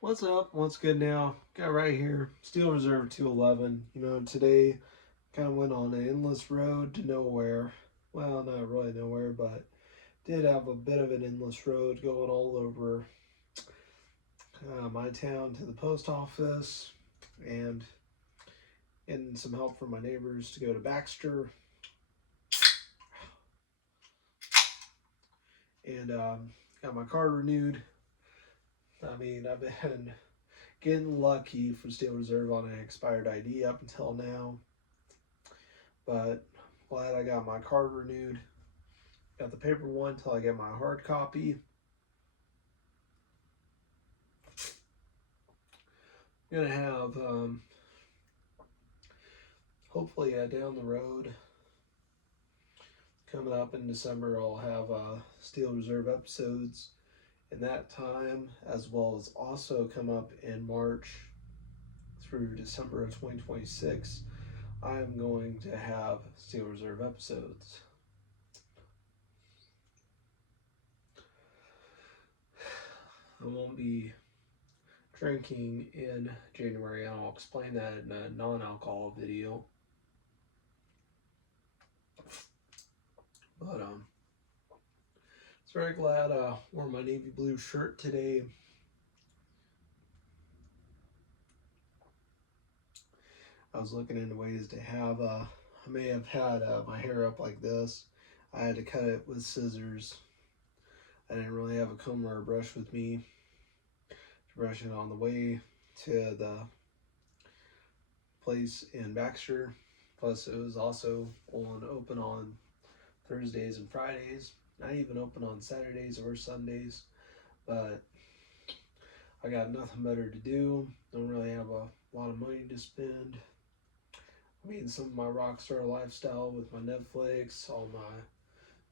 What's up? What's good now? Got right here, Steel Reserve 211. Today kind of went on an endless road to nowhere. Well, not really nowhere, but did have a bit of an endless road going all over my town to the post office and getting some help from my neighbors to go to Baxter. And got my car renewed. I've been getting lucky for Steel Reserve on an expired ID up until now. But glad I got my card renewed. Got the paper one until I get my hard copy. I'm gonna have hopefully down the road, coming up in December, I'll have Steel Reserve episodes in that time, as well as also come up in March through December of 2026. I'm going to have Steel Reserve episodes. I won't be drinking in January, and I'll explain that in a non-alcohol video. But it's very glad I wore my navy blue shirt today. I was looking into ways to have, I may have had my hair up like this. I had to cut it with scissors. I didn't really have a comb or a brush with me to brush it on the way to the place in Baxter. Plus, it was also open on Thursdays and Fridays. Not even open on Saturdays or Sundays. But I got nothing better to do. Don't really have a lot of money to spend. Some of my rockstar lifestyle with my Netflix, all my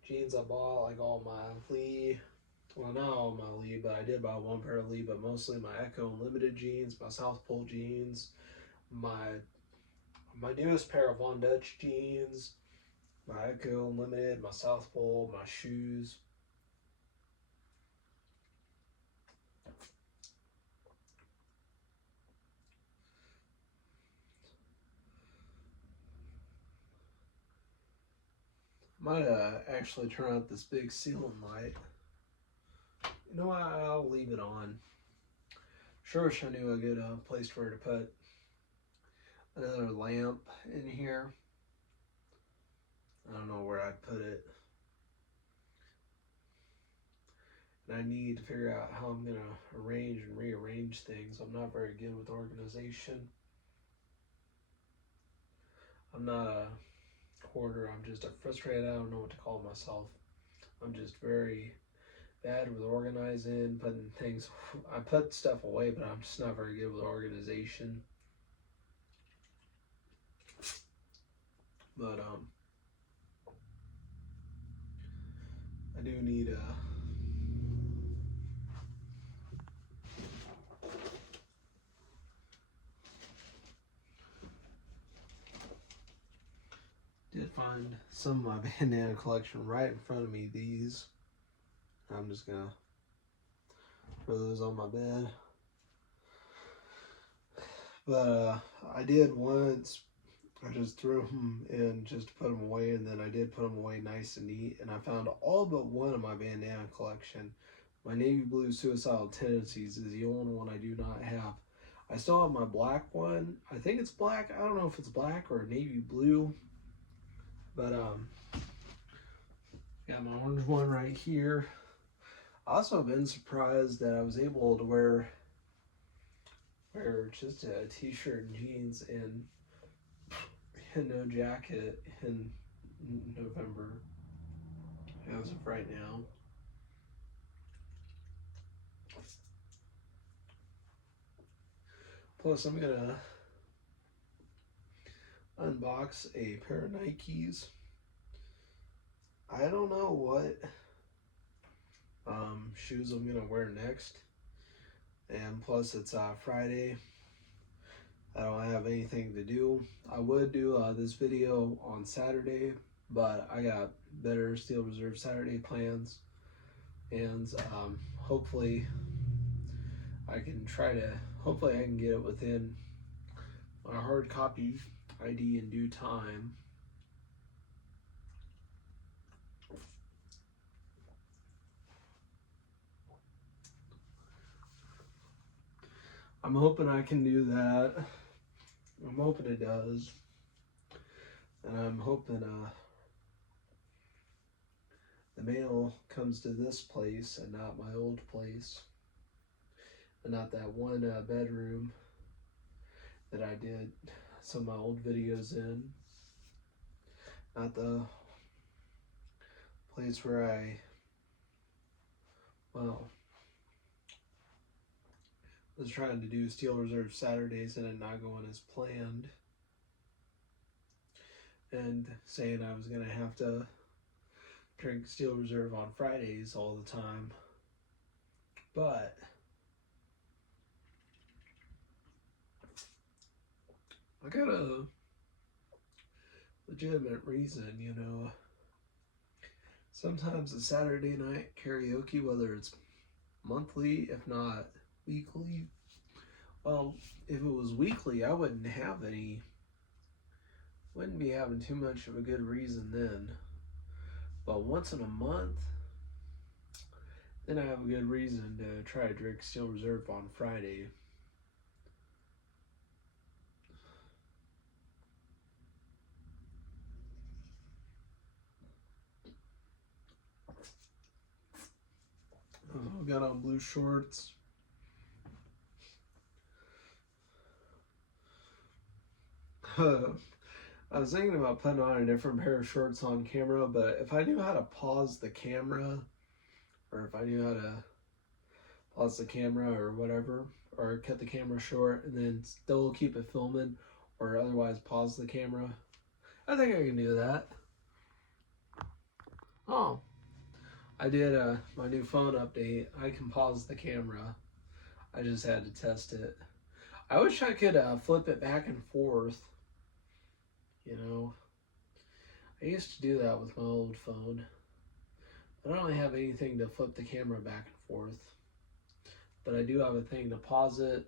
jeans I bought, like all my Lee. Well, not all my Lee, but I did buy one pair of Lee, but mostly my Echo Unlimited jeans, my South Pole jeans, my newest pair of Von Dutch jeans, my Echo Unlimited, my South Pole, my shoes. Might actually turn out this big ceiling light. You know what? I'll leave it on. Sure wish I knew a good place for to put another lamp in here. I don't know where I'd put it. And I need to figure out how I'm going to arrange and rearrange things. I'm not very good with organization. I'm not a hoarder. I'm just a frustrated. I don't know what to call myself. I'm just very bad with organizing, putting things. I put stuff away, but I'm just not very good with organization. But I do need did find some of my bandana collection right in front of me. These. I'm just gonna throw those on my bed. But I did once. I just threw them in just to put them away, and then I did put them away nice and neat. And I found all but one of my bandana collection. My navy blue Suicidal Tendencies is the only one I do not have. I still have my black one. I think it's black. I don't know if it's black or navy blue. But got my orange one right here. I also have been surprised that I was able to wear just a t-shirt and jeans and no jacket in November as of right now. Plus, I'm gonna unbox a pair of Nikes. I don't know what shoes I'm gonna wear next, and plus it's Friday. I don't have anything to do. I would do this video on Saturday, but I got better Steel Reserve Saturday plans, and hopefully I can try to, hopefully I can get it within my hard copy ID in due time. I'm hoping I can do that. I'm hoping it does. And I'm hoping the mail comes to this place and not my old place. And not that one bedroom that I did some of my old videos in. Not the place where I, well, was trying to do Steel Reserve Saturdays and it not going as planned. And saying I was going to have to drink Steel Reserve on Fridays all the time. But I got a legitimate reason, you know. Sometimes a Saturday night karaoke, whether it's monthly, if not weekly, well, if it was weekly, I wouldn't be having too much of a good reason then. But once in a month, then I have a good reason to try to drink Steel Reserve on Friday. I got on blue shorts. I was thinking about putting on a different pair of shorts on camera, but if I knew how to pause the camera, or if I knew how to pause the camera or whatever, or cut the camera short and then still keep it filming, or otherwise pause the camera, I think I can do that. Oh, I did my new phone update. I can pause the camera. I just had to test it. I wish I could flip it back and forth. You know, I used to do that with my old phone. I don't really have anything to flip the camera back and forth, but I do have a thing to pause it.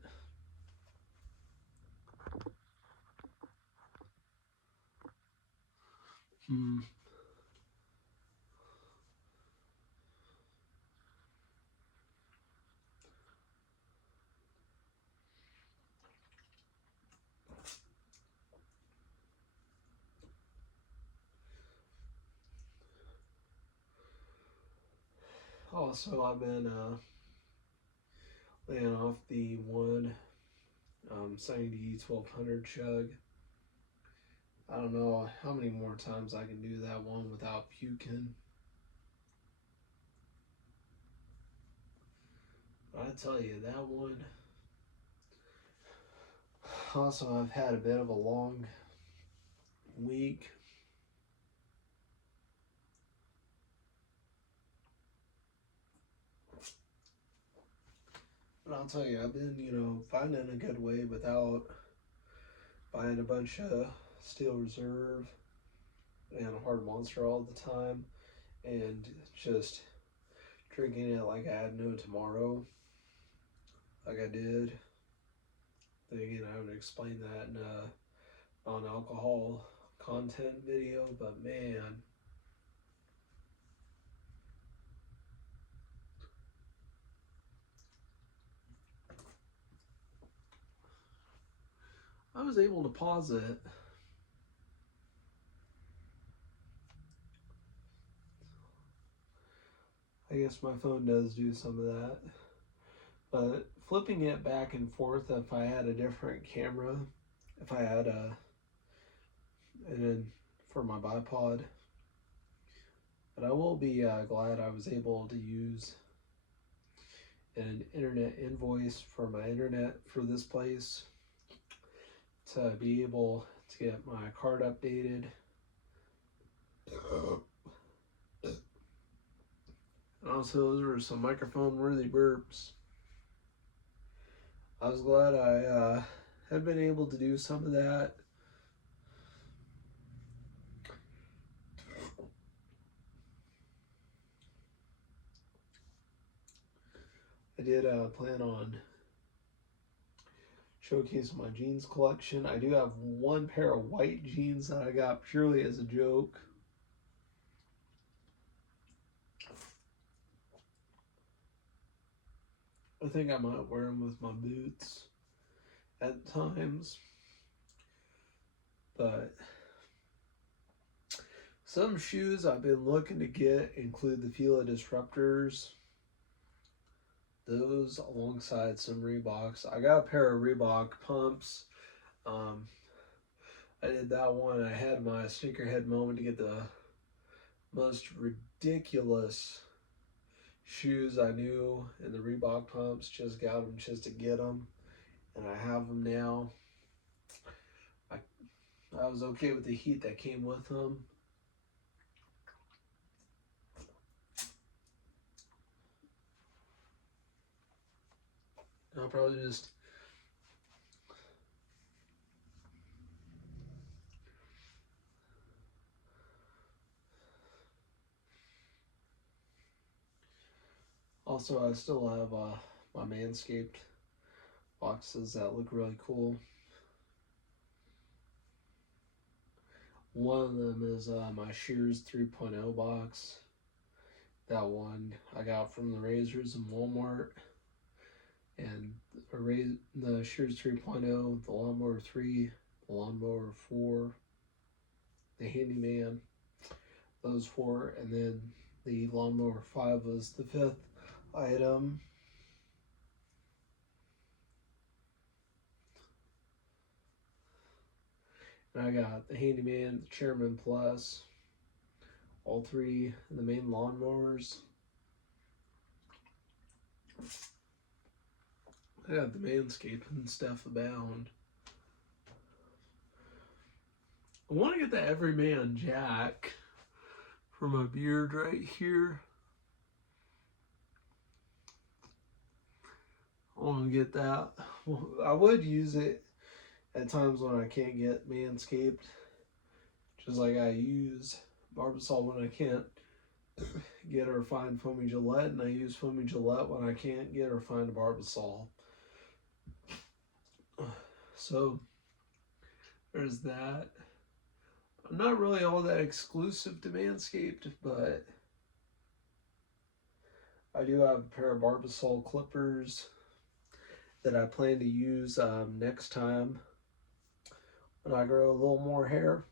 Also, I've been laying off the one Sunny 1200 chug. I don't know how many more times I can do that one without puking. I tell you, that one. Also, I've had a bit of a long week. But I'll tell you, I've been, you know, finding a good way without buying a bunch of Steel Reserve and Hard Monster all the time and just drinking it like I had no tomorrow, like I did. Then again, I would explain that in a non-alcohol content video, but man, I was able to pause it. I guess my phone does do some of that. But flipping it back and forth, if I had a different camera, if I had and then for my bipod, but I will be glad I was able to use an internet invoice for my internet for this place to be able to get my card updated. And also, those were some microphone worthy burps. I was glad I had been able to do some of that. I did plan on showcase my jeans collection. I do have one pair of white jeans that I got purely as a joke. I think I might wear them with my boots at times. But some shoes I've been looking to get include the Fila Disruptors. Those alongside some Reeboks. I got a pair of Reebok pumps. I did that one. I had my sneakerhead moment to get the most ridiculous shoes I knew in the Reebok pumps. Just got them just to get them, and I have them now. I was okay with the heat that came with them. I'll probably just also I still have my Manscaped boxes that look really cool. One of them is my Shears 3.0 box. That one I got from the Razors in Walmart. And the Shears 3.0, the Lawnmower 3, the Lawnmower 4, the Handyman, those 4, and then the Lawnmower 5 was the 5th item. And I got the Handyman, the Chairman Plus, all 3 of the main lawnmowers. I got the Manscaping stuff abound. I want to get the Everyman Jack for my beard right here. I want to get that. Well, I would use it at times when I can't get Manscaped, just like I use Barbasol when I can't get or find foamy Gillette, and I use foamy Gillette when I can't get or find a Barbasol. So there's that. I'm not really all that exclusive to Manscaped, but I do have a pair of Barbasol clippers that I plan to use next time when I grow a little more hair.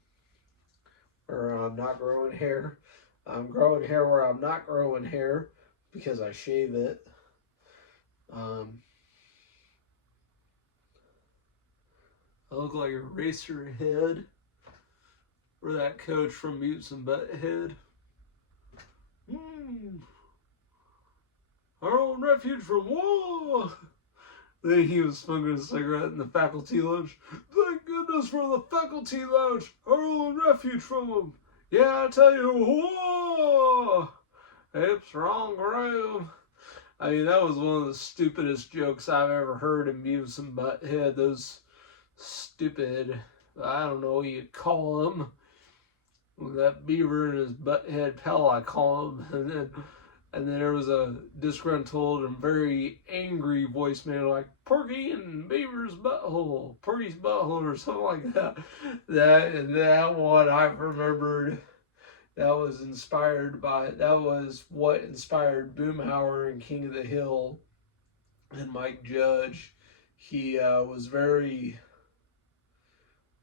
Or I'm not growing hair. I'm growing hair where I'm not growing hair because I shave it. I look like a racer head, or that coach from Beavis and Butthead. Our own refuge from war. Then he was smoking a cigarette in the faculty lounge. Thank goodness for the faculty lounge. Our own refuge from them. Yeah, I tell you, whoa! Hips wrong room. I mean, that was one of the stupidest jokes I've ever heard in Beavis and Butthead. Those stupid, I don't know what you'd call them. That beaver and his butthead pal, I call him. And then there was a disgruntled and very angry voicemail like, Porky and Beaver's butthole, Porky's butthole, or something like that. That one I remembered. That was what inspired Boomhauer and King of the Hill and Mike Judge. He was very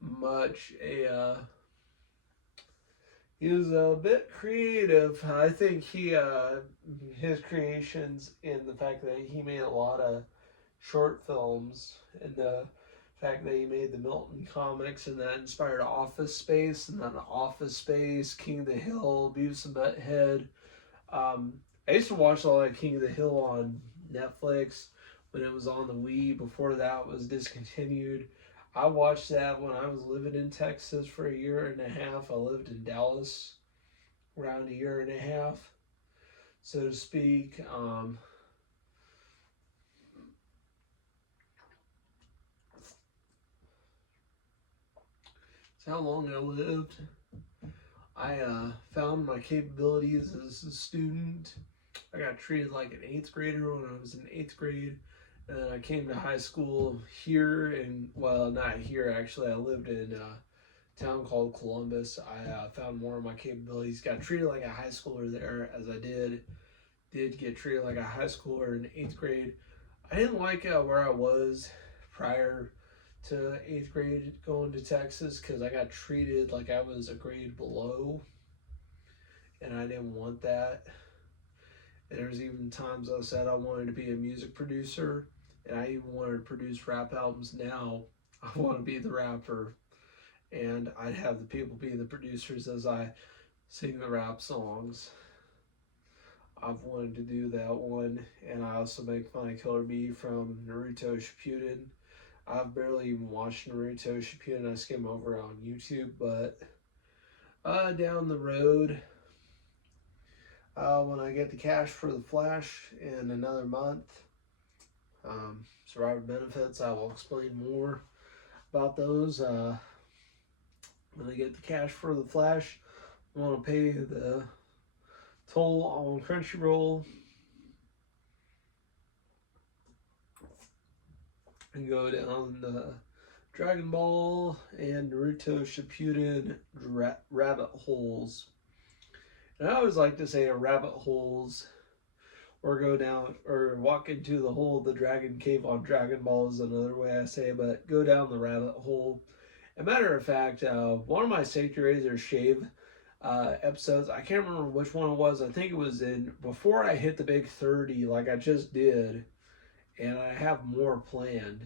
much he was a bit creative. I think his creations in the fact that he made a lot of short films, and the fact that he made the Milton comics, and that inspired Office Space, and then Office Space, King of the Hill, Beavis and Butthead. I used to watch a lot of King of the Hill on Netflix when it was on the Wii. Before that was discontinued. I watched that when I was living in Texas for a year and a half. I lived in Dallas around a year and a half, so to speak. It's how long I lived. I found my capabilities as a student. I got treated like an 8th grader when I was in 8th grade. And then I came to high school here in, well, not here actually. I lived in a town called Columbus. I found more of my capabilities. Got treated like a high schooler there, as I did get treated like a high schooler in 8th grade. I didn't like where I was prior to 8th grade going to Texas because I got treated like I was a grade below, and I didn't want that. And there's even times I said I wanted to be a music producer, and I even wanted to produce rap albums. Now I want to be the rapper, and I'd have the people be the producers as I sing the rap songs. I've wanted to do that one, and I also make fun of Killer Bee from Naruto Shippuden. I've barely even watched Naruto Shippuden. I skim over on YouTube, but down the road, when I get the cash for the Flash in another month, survivor benefits, I will explain more about those. When I get the cash for the Flash, I want to pay the toll on Crunchyroll and go down the Dragon Ball and Naruto Shippuden rabbit holes. And I always like to say rabbit holes, or go down or walk into the hole of the Dragon Cave on Dragon Ball is another way I say it, but go down the rabbit hole. As a matter of fact, one of my Safety Razor shave episodes, I can't remember which one it was. I think it was in before I hit the big 30, like I just did, and I have more planned.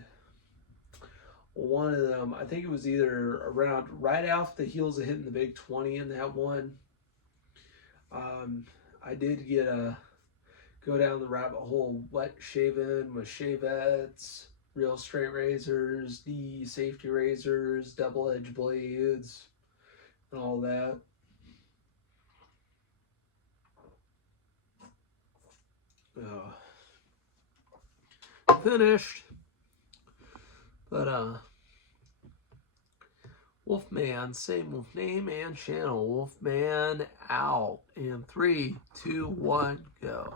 One of them, I think it was either around right off the heels of hitting the big 20 in that one. I did get go down the rabbit hole, wet shaving with shavettes, real straight razors, the safety razors, double edge blades, and all that. Finished. But Wolfman, same wolf name and channel. Wolfman out. In 3, 2, 1, go.